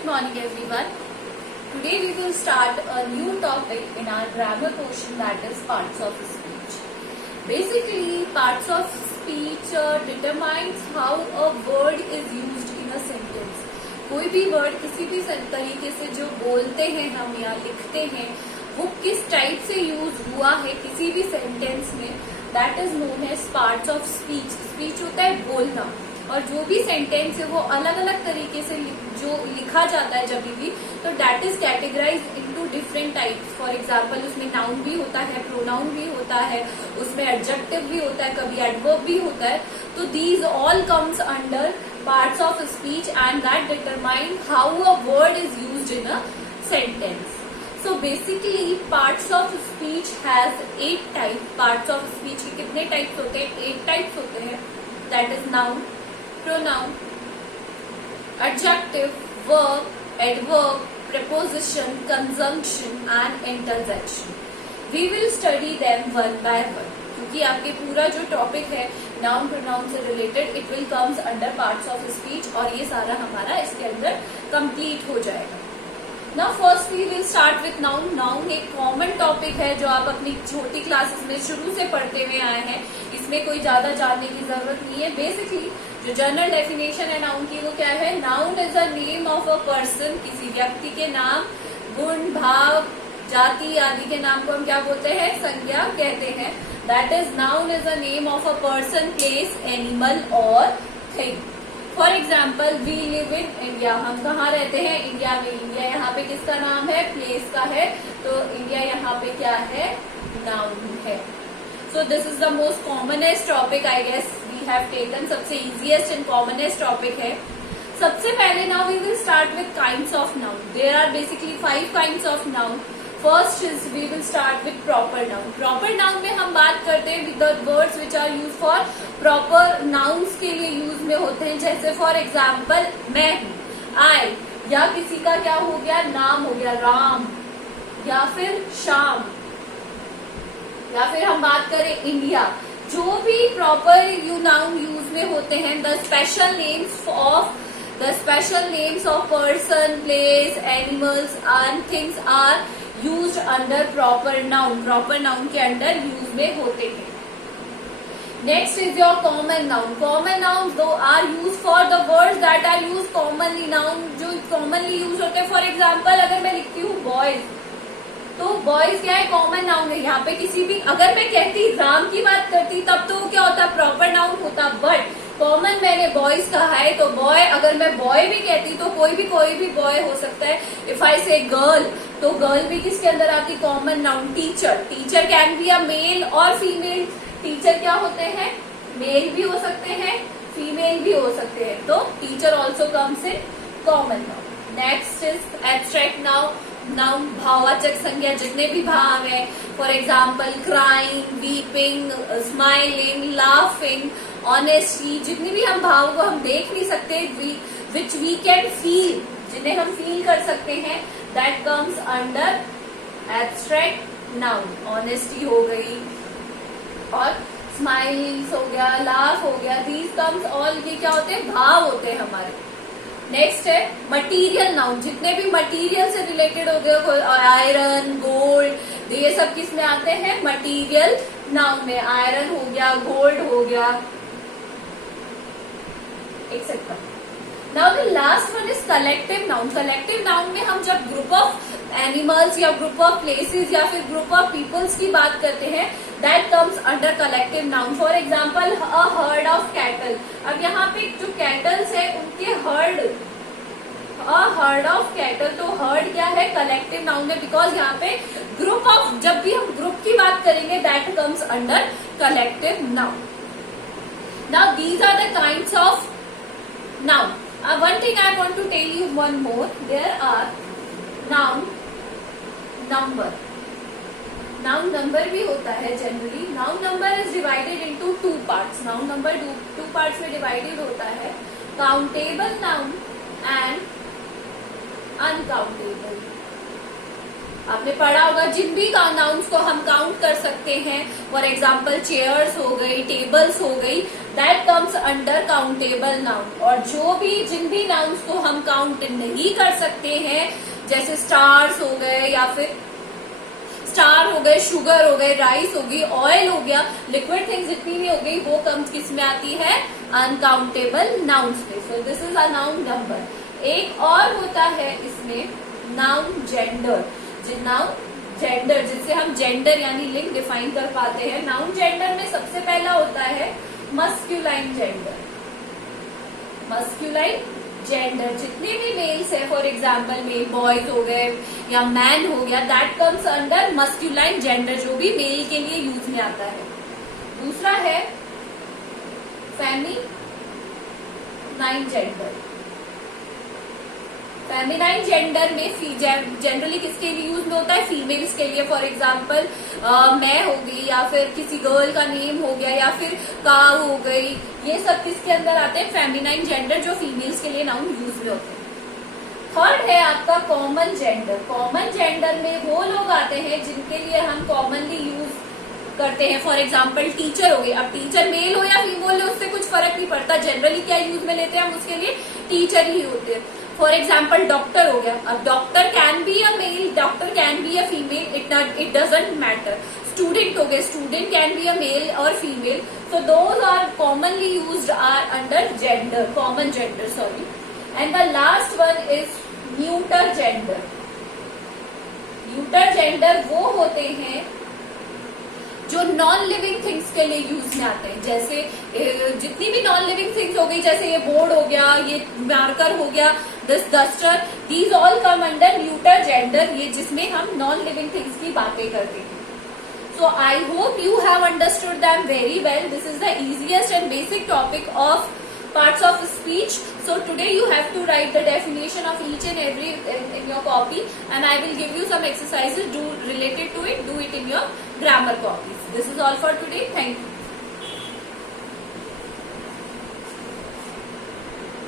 Good morning everyone. Today we will start a new topic in our grammar portion, that is parts of speech. Basically, parts of speech determines how a word is used in a sentence. कोई भी word किसी भी तरीके से जो बोलते हैं हम या लिखते हैं वो किस टाइप से यूज हुआ है किसी भी सेंटेंस में, that is known as parts of speech. Speech होता है बोलना, और जो भी सेंटेंस है वो अलग अलग तरीके से जो लिखा जाता है जब भी, तो that is categorised into different types. For example उसमें नाउन भी होता है, प्रोनाउन भी होता है, उसमें एडजेक्टिव भी होता है, कभी एडवर्ब भी होता है. तो these all comes under parts of speech and that determine how a word is used in a sentence. So basically parts of speech has 8 types. Parts of speech के कितने टाइप्स होते हैं? 8 टाइप्स होते हैं. That is noun, pronoun, adjective, verb, adverb, preposition, conjunction and interjection. We will study them one by one. क्योंकि आपके पूरा जो टॉपिक है नाउन प्रोनाउन से related, it will comes under parts of speech, और ये सारा हमारा इसके अंदर कंप्लीट हो जाएगा. Now first we will start with noun. Noun एक कॉमन टॉपिक है जो आप अपनी छोटी क्लासेस में शुरू से पढ़ते हुए आए हैं. इसमें कोई ज्यादा जानने की जरूरत नहीं है. बेसिकली जो जनरल डेफिनेशन है नाउन की वो क्या है? Noun is a name of a person. किसी व्यक्ति के नाम, गुण, भाव, जाति आदि के नाम को हम क्या बोलते हैं? संज्ञा कहते हैं. That is noun is a name of a person, place, animal और thing. For example we live in India. हम कहाँ रहते हैं? इंडिया में. इंडिया यहाँ पे किसका नाम है? प्लेस का है. तो इंडिया यहाँ पे क्या है? नाउन है. So this is the most commonest topic I guess we have taken. सबसे इजीएस्ट एंड कॉमनेस्ट टॉपिक है. सबसे पहले now we will start with kinds of noun. There are basically 5 kinds of noun. First is we will start with proper noun. Proper noun में हम बात करते हैं with the words which are use for proper nouns के लिए use में होते हैं. जैसे फॉर एग्जाम्पल मैं हूँ, आई, या किसी का क्या हो गया? नाम हो गया राम, या फिर श्याम, या फिर हम बात करें इंडिया. जो भी प्रॉपर यू नाउन यूज में होते हैं, the special names of person, place, animals and things are used under proper noun. Proper noun के अंडर यूज में होते हैं. Next is your common noun. Common noun though are use for the words that are use commonly. Noun जो commonly use होते हैं. For example अगर मैं लिखती हूँ बॉयज, तो बॉयज क्या है? कॉमन नाउन है. यहाँ पे किसी भी, अगर मैं कहती राम की बात करती तब तो क्या होता? प्रॉपर नाउन होता. बट कॉमन मैंने बॉयज कहा है तो बॉय, अगर मैं बॉय भी कहती तो कोई भी बॉय हो सकता है. इफ आई से गर्ल, तो गर्ल भी किसके अंदर आती? Common noun. Teacher, teacher can be a male और फीमेल. टीचर क्या होते हैं? मेल भी हो सकते हैं, फीमेल भी हो सकते हैं. तो teacher also comes in common noun. Next is abstract noun. Noun भाववाचक संज्ञा, जितने भी भाव है. For example crying, weeping, smiling, laughing, honesty. जितने भी हम भाव को हम देख नहीं सकते, विच वी कैन फील, जिन्हें हम फील कर सकते हैं, that comes under abstract noun. Honesty हो गई और स्माइलिंग हो गया, लाफ हो गया. दीज कम्स ऑल, ये क्या होते हैं? भाव होते हैं हमारे. नेक्स्ट है मटीरियल नाउन. जितने भी मटीरियल से रिलेटेड हो गए, आयरन, गोल्ड, ये सब किस में आते हैं? मटीरियल नाउन में. आयरन हो गया, गोल्ड हो गया, etcetera. Now the last one is collective noun. Collective noun में हम जब ग्रुप ऑफ एनिमल्स या ग्रुप ऑफ प्लेसेस या फिर ग्रुप ऑफ पीपल्स की बात करते हैं, that comes under collective noun. For example a herd of cattle. अब यहाँ पे जो कैटल्स है उनके heard, a herd of cattle, तो हर्ड क्या है? कलेक्टिव नाउन है. बिकॉज यहाँ पे ग्रुप ऑफ, जब भी हम ग्रुप की बात करेंगे that comes under collective noun. Now these are the kinds of noun. One thing I want to tell you one more. There are noun, number. Noun number भी होता है generally. Noun number is divided into 2 parts. Noun number 2 parts में divided होता है. Countable noun and uncountable. आपने पढ़ा होगा जिन भी नाउन्स को हम काउंट कर सकते हैं. फॉर एग्जाम्पल चेयर्स हो गई, टेबल्स हो गई. That comes under countable noun. और जो भी जिन भी नाउन्स को हम काउंट नहीं कर सकते हैं, जैसे स्टार्स हो गए या फिर स्टार हो गए, शुगर हो गए, राइस होगी, ऑयल हो गया, लिक्विड थिंग्स जितनी भी हो गई, वो कम्स किस में आती है? अनकाउंटेबल नाउन्स में। सो this is a noun number. एक और होता है इसमें नाउन जेंडर। नाउन जेंडर जिससे हम जेंडर यानी लिंग डिफाइन कर पाते हैं। नाउन जेंडर में सबसे पहला होता है मस्क्यूलाइन जेंडर। मस्क्यूलाइन जेंडर जितने भी मेल्स है, फॉर एग्जाम्पल मेल बॉयज हो गए या मैन हो गया, that comes under masculine gender, जो भी मेल के लिए यूज में आता है। दूसरा है फेमिनाइन जेंडर। फेमिनाइन जेंडर में जनरली किसके लिए यूज में होता है? फीमेल्स के लिए। फॉर एग्जाम्पल मैं हो गई या फिर किसी गर्ल का नेम हो गया या फिर काउ हो गई, ये सब किसके अंदर आते हैं? फेमिनाइन जेंडर, जो फीमेल्स के लिए नाउन यूज में होते हैं। थर्ड है आपका कॉमन जेंडर। कॉमन जेंडर में वो लोग आते हैं जिनके लिए हम कॉमनली यूज करते हैं। फॉर एग्जाम्पल टीचर हो गए। अब टीचर मेल हो या फीमेल हो उससे कुछ फर्क नहीं पड़ता, जनरली क्या यूज में लेते हैं हम उसके लिए? टीचर ही होते हैं। फॉर एग्जाम्पल डॉक्टर हो गया। अब doctor can be a male, doctor can be a female, it doesn't matter. Student हो गए, student can be a male और female. So those are commonly used are under gender, common gender, sorry. And the last one is neuter gender. Neuter gender वो होते हैं जो non living things के लिए use में आते हैं। जैसे जितनी भी नॉन लिविंग थिंग्स हो गई, जैसे ये बोर्ड हो गया, ये मार्कर हो गया, this duster, these all come under neuter gender, ये जिसमें हम नॉन लिविंग थिंग्स की बातें करते हैं। So I hope you have understood them very well. This is the easiest and basic topic of parts of speech. So today you have to write the definition of each and every in your copy, and I will give you some exercises related to it. Do it in your grammar copies. This is all for today. Thank you.